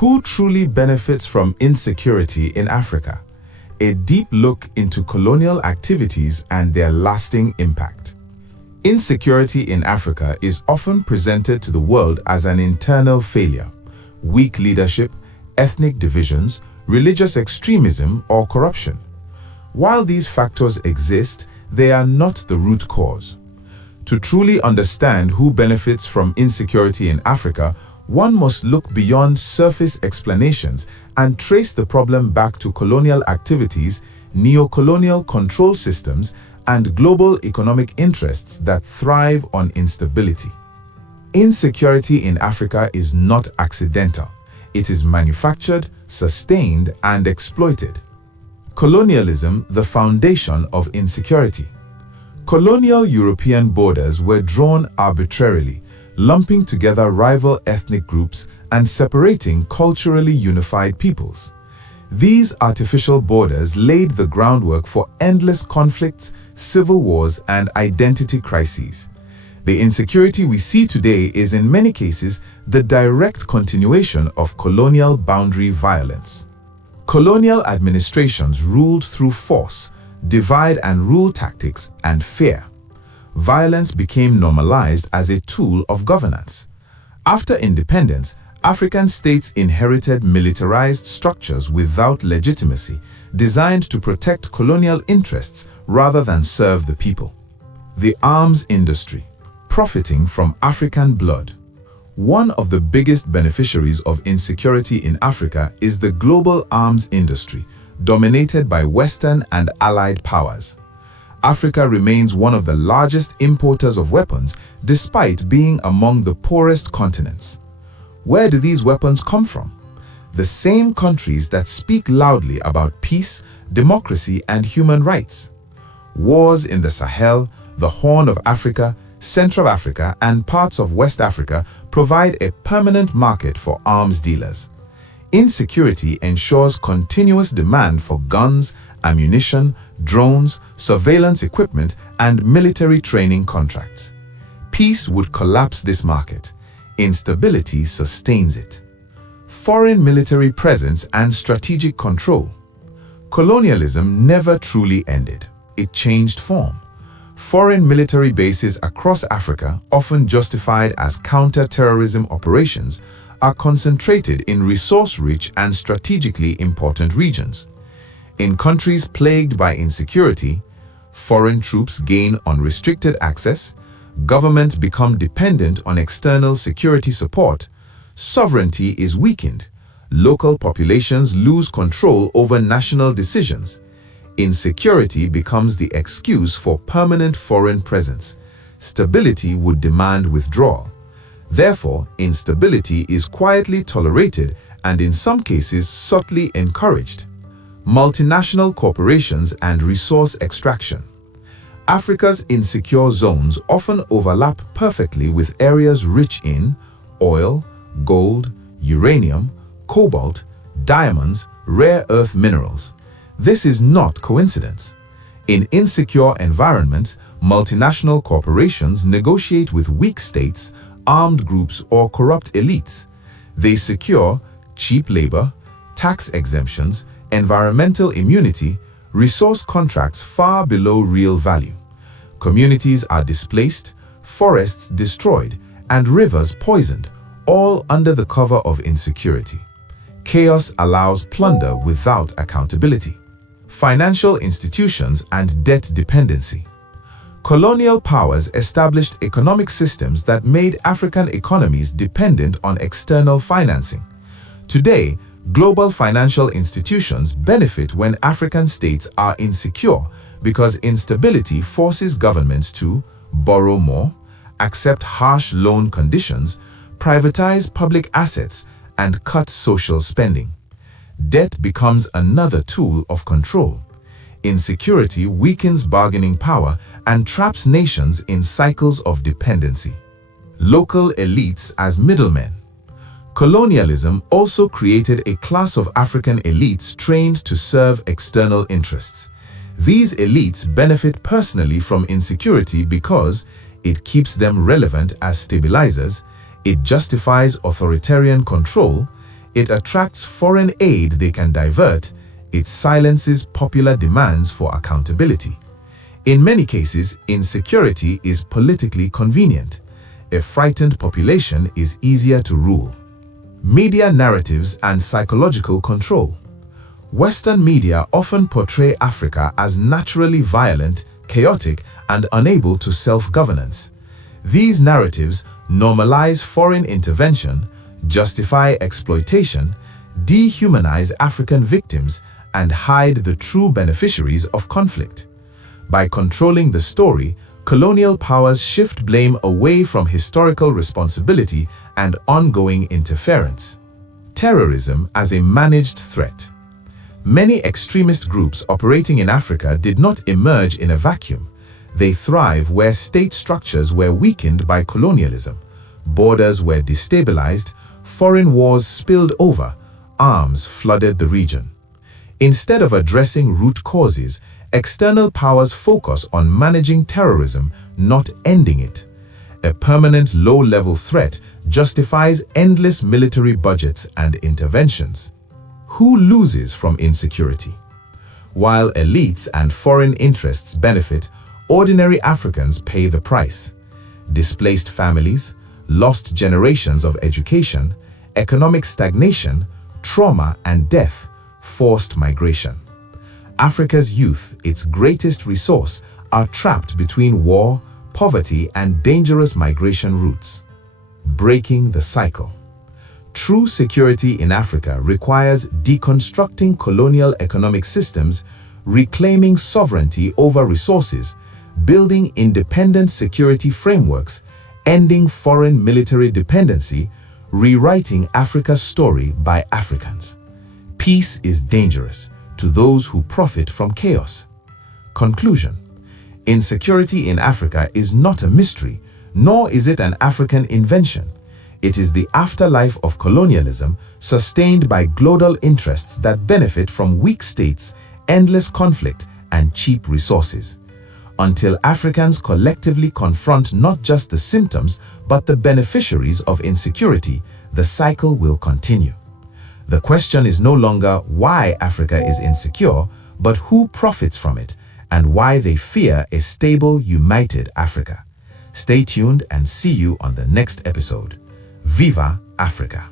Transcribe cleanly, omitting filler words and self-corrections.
Who truly benefits from insecurity in Africa? A deep look into colonial activities and their lasting impact. Insecurity in Africa is often presented to the world as an internal failure, weak leadership, ethnic divisions, religious extremism, or corruption. While these factors exist, they are not the root cause. To truly understand who benefits from insecurity in Africa, one must look beyond surface explanations and trace the problem back to colonial activities, neo-colonial control systems, and global economic interests that thrive on instability. Insecurity in Africa is not accidental. It is manufactured, sustained, and exploited. Colonialism, the foundation of insecurity. Colonial European borders were drawn arbitrarily, lumping together rival ethnic groups and separating culturally unified peoples. These artificial borders laid the groundwork for endless conflicts, civil wars, and identity crises. The insecurity we see today is in many cases the direct continuation of colonial boundary violence. Colonial administrations ruled through force, divide and rule tactics, and fear. Violence became normalized as a tool of governance. After independence, African states inherited militarized structures without legitimacy, designed to protect colonial interests rather than serve the people. The arms industry, profiting from African blood. One of the biggest beneficiaries of insecurity in Africa is the global arms industry, dominated by Western and allied powers. Africa remains one of the largest importers of weapons, despite being among the poorest continents. Where do these weapons come from? The same countries that speak loudly about peace, democracy, and human rights. Wars in the Sahel, the Horn of Africa, Central Africa, and parts of West Africa provide a permanent market for arms dealers. Insecurity ensures continuous demand for guns, ammunition, drones, surveillance equipment, and military training contracts. Peace would collapse this market. Instability sustains it. Foreign military presence and strategic control. Colonialism never truly ended. It changed form. Foreign military bases across Africa, often justified as counter-terrorism operations, are concentrated in resource-rich and strategically important regions. In countries plagued by insecurity, foreign troops gain unrestricted access, governments become dependent on external security support, sovereignty is weakened, local populations lose control over national decisions. Insecurity becomes the excuse for permanent foreign presence. Stability would demand withdrawal. Therefore, instability is quietly tolerated and in some cases subtly encouraged. Multinational corporations and resource extraction. Africa's insecure zones often overlap perfectly with areas rich in oil, gold, uranium, cobalt, diamonds, rare earth minerals. This is not coincidence. In insecure environments, multinational corporations negotiate with weak states, armed groups, or corrupt elites. They secure cheap labor, tax exemptions, environmental immunity, resource contracts far below real value. Communities are displaced, forests destroyed, and rivers poisoned, all under the cover of insecurity. Chaos allows plunder without accountability. Financial institutions and debt dependency. Colonial powers established economic systems that made African economies dependent on external financing. Today, global financial institutions benefit when African states are insecure because instability forces governments to borrow more, accept harsh loan conditions, privatize public assets, and cut social spending. Debt becomes another tool of control. Insecurity weakens bargaining power and traps nations in cycles of dependency. Local elites as middlemen. Colonialism also created a class of African elites trained to serve external interests. These elites benefit personally from insecurity because it keeps them relevant as stabilizers, it justifies authoritarian control, It attracts foreign aid they can divert. It silences popular demands for accountability. In many cases, insecurity is politically convenient. A frightened population is easier to rule. Media narratives and psychological control. Western media often portray Africa as naturally violent, chaotic, and unable to self-governance. These narratives normalize foreign intervention, justify exploitation, dehumanize African victims, and hide the true beneficiaries of conflict. By controlling the story, colonial powers shift blame away from historical responsibility and ongoing interference. Terrorism as a managed threat. Many extremist groups operating in Africa did not emerge in a vacuum. They thrive where state structures were weakened by colonialism, borders were destabilized, foreign wars spilled over, arms flooded the region. Instead of addressing root causes, external powers focus on managing terrorism, not ending it. A permanent low-level threat justifies endless military budgets and interventions. Who loses from insecurity? While elites and foreign interests benefit, ordinary Africans pay the price. Displaced families, lost generations of education, economic stagnation, trauma and death, forced migration. Africa's youth, its greatest resource, are trapped between war, poverty, and dangerous migration routes. Breaking the cycle. True security in Africa requires deconstructing colonial economic systems, reclaiming sovereignty over resources, building independent security frameworks, ending foreign military dependency, rewriting Africa's story by Africans. Peace is dangerous to those who profit from chaos. Conclusion. Insecurity in Africa is not a mystery, nor is it an African invention. It is the afterlife of colonialism sustained by global interests that benefit from weak states, endless conflict, and cheap resources. Until Africans collectively confront not just the symptoms, but the beneficiaries of insecurity, the cycle will continue. The question is no longer why Africa is insecure, but who profits from it and why they fear a stable, united Africa. Stay tuned and see you on the next episode. Viva Africa!